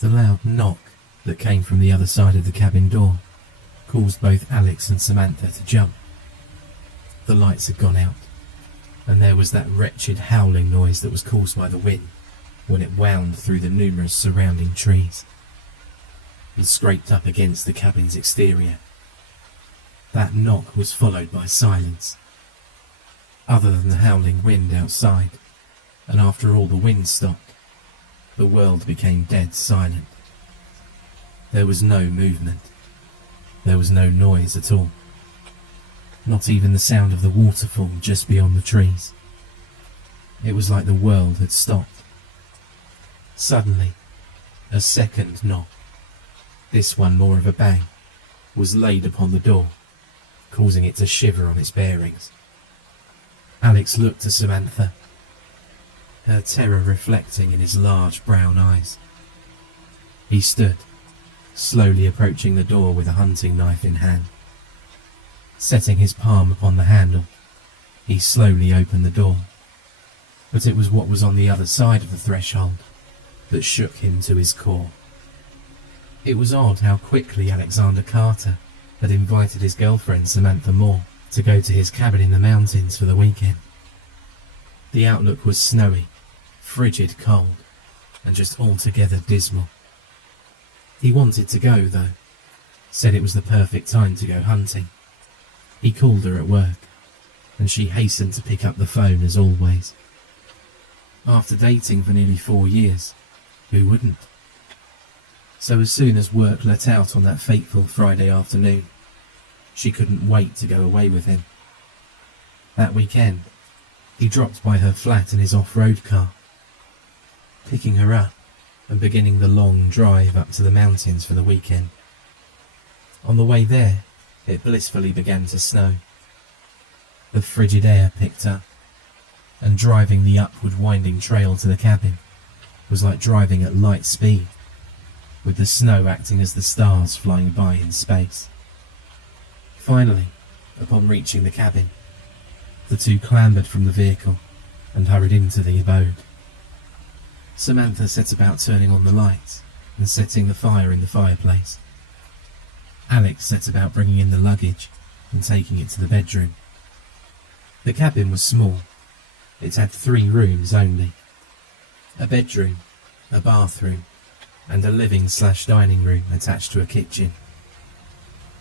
The loud knock that came from the other side of the cabin door caused both Alex and Samantha to jump. The lights had gone out, and there was that wretched howling noise that was caused by the wind when it wound through the numerous surrounding trees and scraped up against the cabin's exterior. That knock was followed by silence. Other than the howling wind outside, and after all the wind stopped, the world became dead silent. There was no movement. There was no noise at all. Not even the sound of the waterfall just beyond the trees. It was like the world had stopped. Suddenly, a second knock, this one more of a bang, was laid upon the door, causing it to shiver on its bearings. Alex looked to Samantha, her terror reflecting in his large brown eyes. He stood, slowly approaching the door with a hunting knife in hand. Setting his palm upon the handle, he slowly opened the door. But it was what was on the other side of the threshold that shook him to his core. It was odd how quickly Alexander Carter had invited his girlfriend Samantha Moore to go to his cabin in the mountains for the weekend. The outlook was snowy, frigid cold, and just altogether dismal. He wanted to go, though, said it was the perfect time to go hunting. He called her at work, and she hastened to pick up the phone as always. After dating for nearly 4 years, who wouldn't? So as soon as work let out on that fateful Friday afternoon, she couldn't wait to go away with him. That weekend, he dropped by her flat in his off-road car, picking her up and beginning the long drive up to the mountains for the weekend. On the way there, it blissfully began to snow. The frigid air picked up, and driving the upward winding trail to the cabin was like driving at light speed, with the snow acting as the stars flying by in space. Finally, upon reaching the cabin, the two clambered from the vehicle and hurried into the abode. Samantha set about turning on the lights and setting the fire in the fireplace. Alex set about bringing in the luggage and taking it to the bedroom. The cabin was small. It had 3 rooms only. A bedroom, a bathroom, and a living/dining room attached to a kitchen.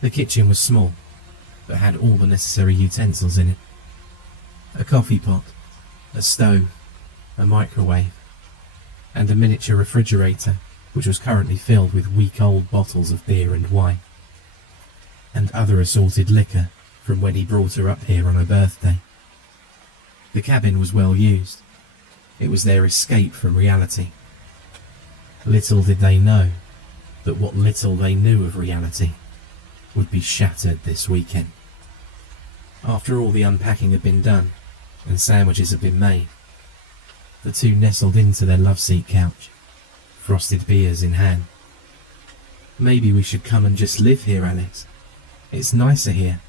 The kitchen was small, but had all the necessary utensils in it. A coffee pot, a stove, a microwave, and a miniature refrigerator which was currently filled with week-old bottles of beer and wine, and other assorted liquor from when he brought her up here on her birthday. The cabin was well used. It was their escape from reality. Little did they know that what little they knew of reality would be shattered this weekend. After all the unpacking had been done and sandwiches had been made, the two nestled into their love-seat couch, frosted beers in hand. "Maybe we should come and just live here, Alex. It's nicer here,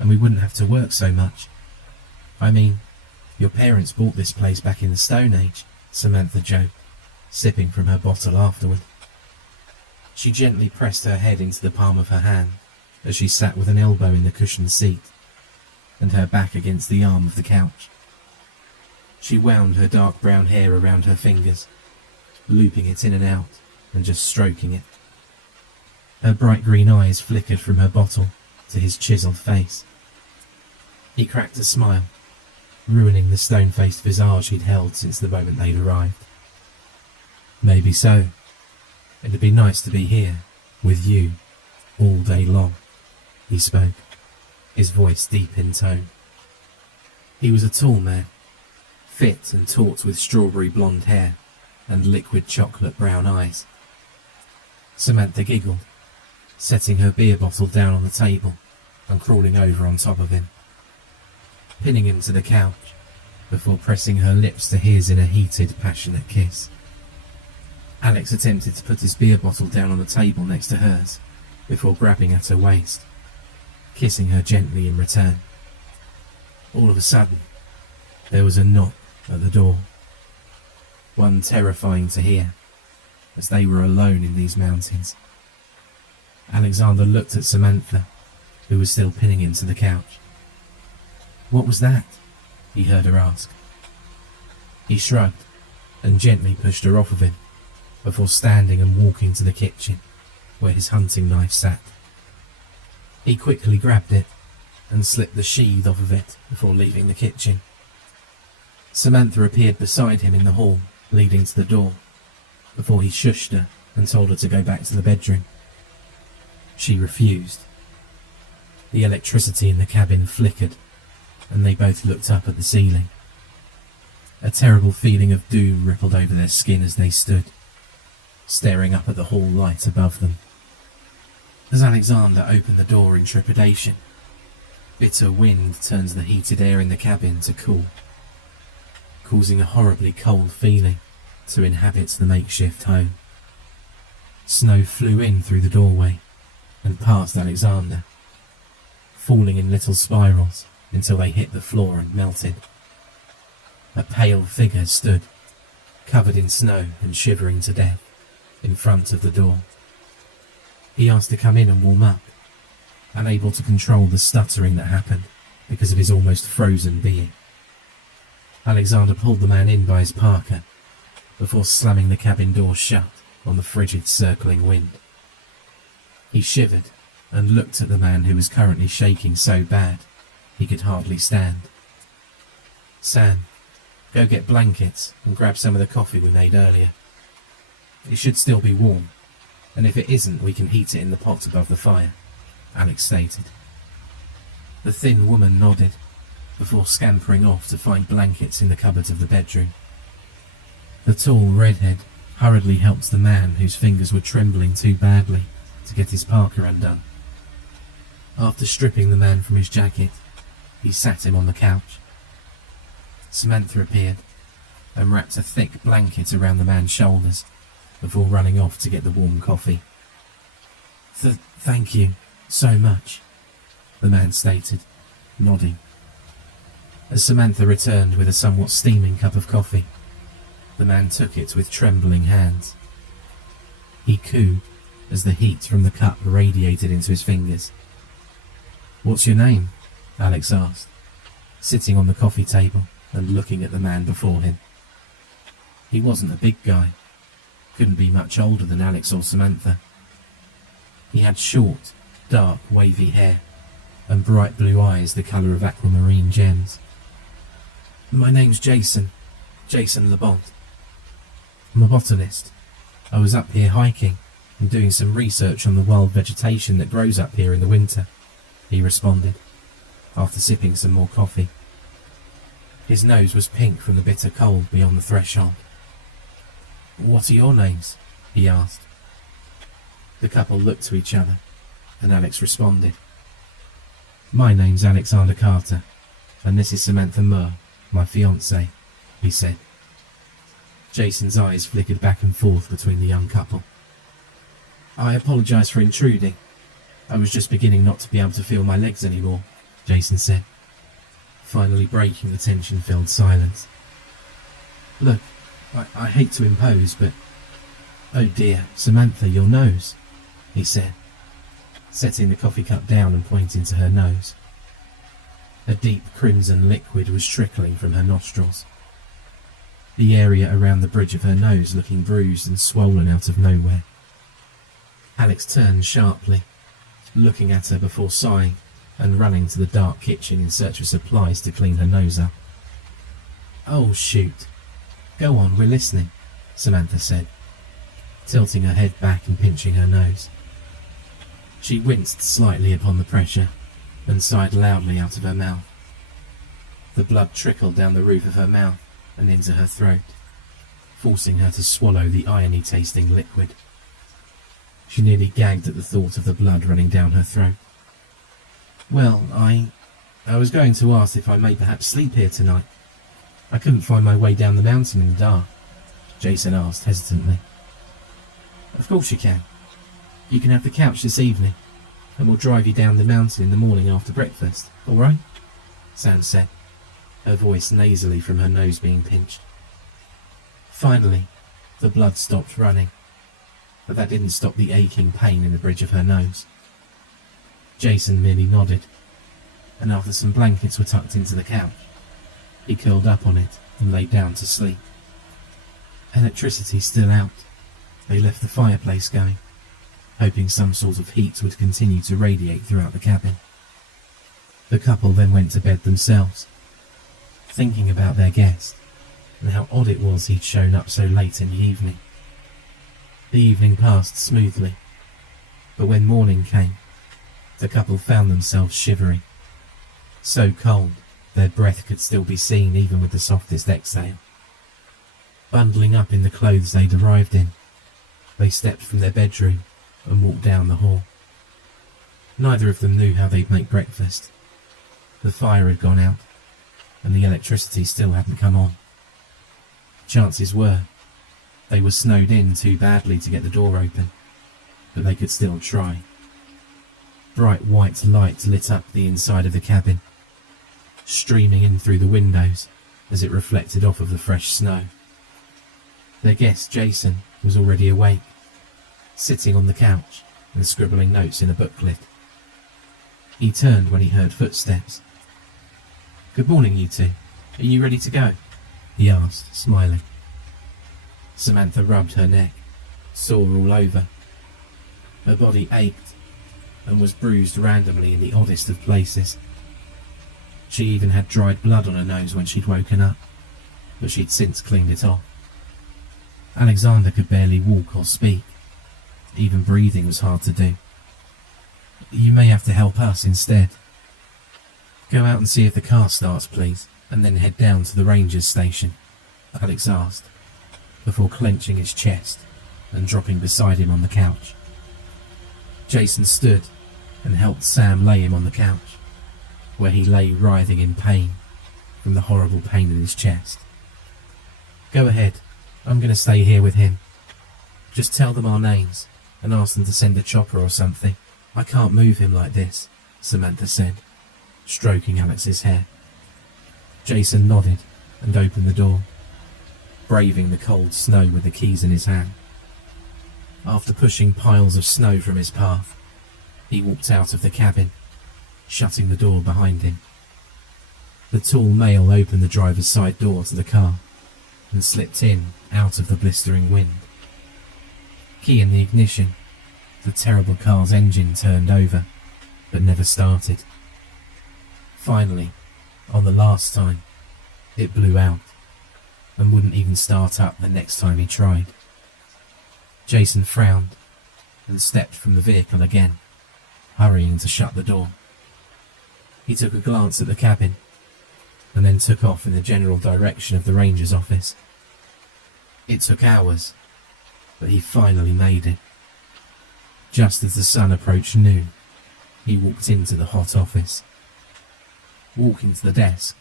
and we wouldn't have to work so much. I mean, your parents bought this place back in the Stone Age," Samantha joked, sipping from her bottle afterward. She gently pressed her head into the palm of her hand as she sat with an elbow in the cushioned seat and her back against the arm of the couch. She wound her dark brown hair around her fingers, looping it in and out and just stroking it. Her bright green eyes flickered from her bottle to his chiseled face. He cracked a smile, ruining the stone-faced visage he'd held since the moment they'd arrived. "Maybe so. It'd be nice to be here, with you, all day long," he spoke, his voice deep in tone. He was a tall man, fit and taut with strawberry blonde hair and liquid chocolate brown eyes. Samantha giggled, setting her beer bottle down on the table and crawling over on top of him, pinning him to the couch before pressing her lips to his in a heated, passionate kiss. Alex attempted to put his beer bottle down on the table next to hers before grabbing at her waist, kissing her gently in return. All of a sudden, there was a knock at the door. One terrifying to hear, as they were alone in these mountains. Alexander looked at Samantha, who was still pinning into the couch. "What was that?" he heard her ask. He shrugged and gently pushed her off of him, before standing and walking to the kitchen, where his hunting knife sat. He quickly grabbed it and slipped the sheath off of it before leaving the kitchen. Samantha appeared beside him in the hall leading to the door, before he shushed her and told her to go back to the bedroom. She refused. The electricity in the cabin flickered, and they both looked up at the ceiling. A terrible feeling of doom rippled over their skin as they stood, staring up at the hall light above them. As Alexander opened the door in trepidation, bitter wind turns the heated air in the cabin to cool, causing a horribly cold feeling to inhabit the makeshift home. Snow flew in through the doorway and past Alexander, falling in little spirals until they hit the floor and melted. A pale figure stood, covered in snow and shivering to death, in front of the door. He asked to come in and warm up, unable to control the stuttering that happened because of his almost frozen being. Alexander pulled the man in by his parka, before slamming the cabin door shut on the frigid circling wind. He shivered and looked at the man who was currently shaking so bad he could hardly stand. "Sam, go get blankets and grab some of the coffee we made earlier. It should still be warm, and if it isn't, we can heat it in the pot above the fire," Alex stated. The thin woman nodded, before scampering off to find blankets in the cupboards of the bedroom. The tall redhead hurriedly helped the man whose fingers were trembling too badly to get his parka undone. After stripping the man from his jacket, he sat him on the couch. Samantha appeared and wrapped a thick blanket around the man's shoulders before running off to get the warm coffee. Thank you so much," the man stated, nodding. As Samantha returned with a somewhat steaming cup of coffee, the man took it with trembling hands. He cooed as the heat from the cup radiated into his fingers. "What's your name?" Alex asked, sitting on the coffee table and looking at the man before him. He wasn't a big guy, couldn't be much older than Alex or Samantha. He had short, dark, wavy hair and bright blue eyes the colour of aquamarine gems. "My name's Jason Labont. I'm a botanist. I was up here hiking and doing some research on the wild vegetation that grows up here in the winter," he responded, after sipping some more coffee. His nose was pink from the bitter cold beyond the threshold. "What are your names?" he asked. The couple looked to each other, and Alex responded. "My name's Alexander Carter, and this is Samantha Murr, my fiancée," he said. Jason's eyes flickered back and forth between the young couple. "I apologise for intruding. I was just beginning not to be able to feel my legs anymore," Jason said, finally breaking the tension-filled silence. "Look, I hate to impose, but... Oh dear, Samantha, your nose," he said, setting the coffee cup down and pointing to her nose. A deep crimson liquid was trickling from her nostrils, the area around the bridge of her nose looking bruised and swollen out of nowhere. Alex turned sharply, looking at her before sighing and running to the dark kitchen in search of supplies to clean her nose up. "Oh shoot. Go on, we're listening," Samantha said, tilting her head back and pinching her nose. She winced slightly upon the pressure and sighed loudly out of her mouth. The blood trickled down the roof of her mouth and into her throat, forcing her to swallow the irony-tasting liquid. She nearly gagged at the thought of the blood running down her throat. "Well, I was going to ask if I may perhaps sleep here tonight. I couldn't find my way down the mountain in the dark," Jason asked hesitantly. "Of course you can. You can have the couch this evening, and we'll drive you down the mountain in the morning after breakfast, all right?" Sam said, her voice nasally from her nose being pinched. Finally, the blood stopped running, but that didn't stop the aching pain in the bridge of her nose. Jason merely nodded, and after some blankets were tucked into the couch, he curled up on it and lay down to sleep. Electricity still out, they left the fireplace going, hoping some sort of heat would continue to radiate throughout the cabin. The couple then went to bed themselves, thinking about their guest and how odd it was he'd shown up so late in the evening. The evening passed smoothly, but when morning came, the couple found themselves shivering. So cold, their breath could still be seen even with the softest exhale. Bundling up in the clothes they'd arrived in, they stepped from their bedroom and walked down the hall. Neither of them knew how they'd make breakfast. The fire had gone out, and the electricity still hadn't come on. Chances were, they were snowed in too badly to get the door open, but they could still try. Bright white light lit up the inside of the cabin, streaming in through the windows as it reflected off of the fresh snow. Their guest, Jason, was already awake, sitting on the couch and scribbling notes in a booklet. He turned when he heard footsteps. "Good morning, you two. Are you ready to go?" he asked, smiling. Samantha rubbed her neck, sore all over. Her body ached and was bruised randomly in the oddest of places. She even had dried blood on her nose when she'd woken up, but she'd since cleaned it off. Alexander could barely walk or speak. Even breathing was hard to do. "You may have to help us instead. Go out and see if the car starts, please, and then head down to the ranger's station," Alex asked, before clenching his chest and dropping beside him on the couch. Jason stood and helped Sam lay him on the couch, where he lay writhing in pain from the horrible pain in his chest. "Go ahead, I'm going to stay here with him. Just tell them our names and ask them to send a chopper or something. I can't move him like this," Samantha said, stroking Alex's hair. Jason nodded and opened the door, braving the cold snow with the keys in his hand. After pushing piles of snow from his path, he walked out of the cabin, shutting the door behind him. The tall male opened the driver's side door to the car and slipped in out of the blistering wind. Key in the ignition, the terrible car's engine turned over, but never started. Finally, on the last time, it blew out and wouldn't even start up the next time he tried. Jason frowned and stepped from the vehicle again, hurrying to shut the door. He took a glance at the cabin and then took off in the general direction of the ranger's office. It took hours, but he finally made it. Just as the sun approached noon, he walked into the hot office. Walking to the desk,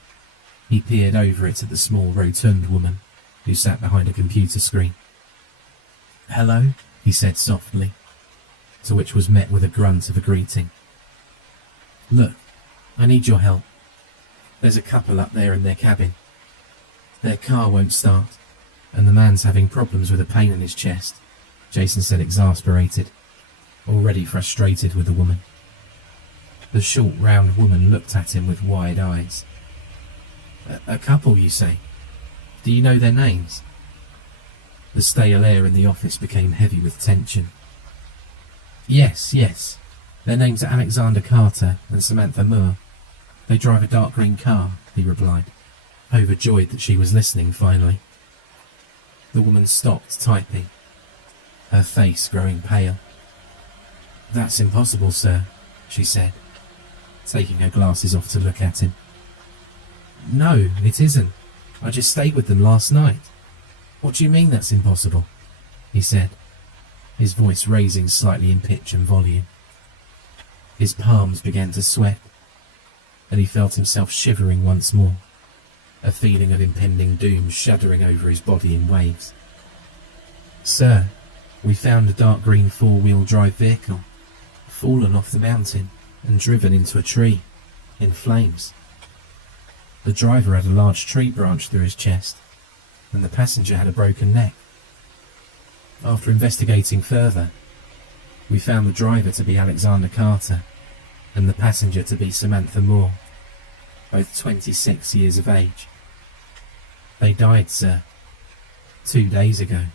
he peered over it at the small, rotund woman who sat behind a computer screen. "Hello," he said softly, to which was met with a grunt of a greeting. "Look, I need your help. There's a couple up there in their cabin. Their car won't start, and the man's having problems with a pain in his chest," Jason said, exasperated, already frustrated with the woman. The short, round woman looked at him with wide eyes. A couple, you say? Do you know their names?" The stale air in the office became heavy with tension. Yes. Their names are Alexander Carter and Samantha Moore. They drive a dark green car," he replied, overjoyed that she was listening finally. The woman stopped typing, her face growing pale. "That's impossible, sir," she said, taking her glasses off to look at him. "No, it isn't. I just stayed with them last night." "What do you mean that's impossible?" he said, his voice raising slightly in pitch and volume. His palms began to sweat, and he felt himself shivering once more, a feeling of impending doom shuddering over his body in waves. "Sir, we found a dark green four-wheel drive vehicle, fallen off the mountain and driven into a tree, in flames. The driver had a large tree branch through his chest, and the passenger had a broken neck." After investigating further, we found the driver to be Alexander Carter and the passenger to be Samantha Moore, both 26 years of age. They died, sir, 2 days ago.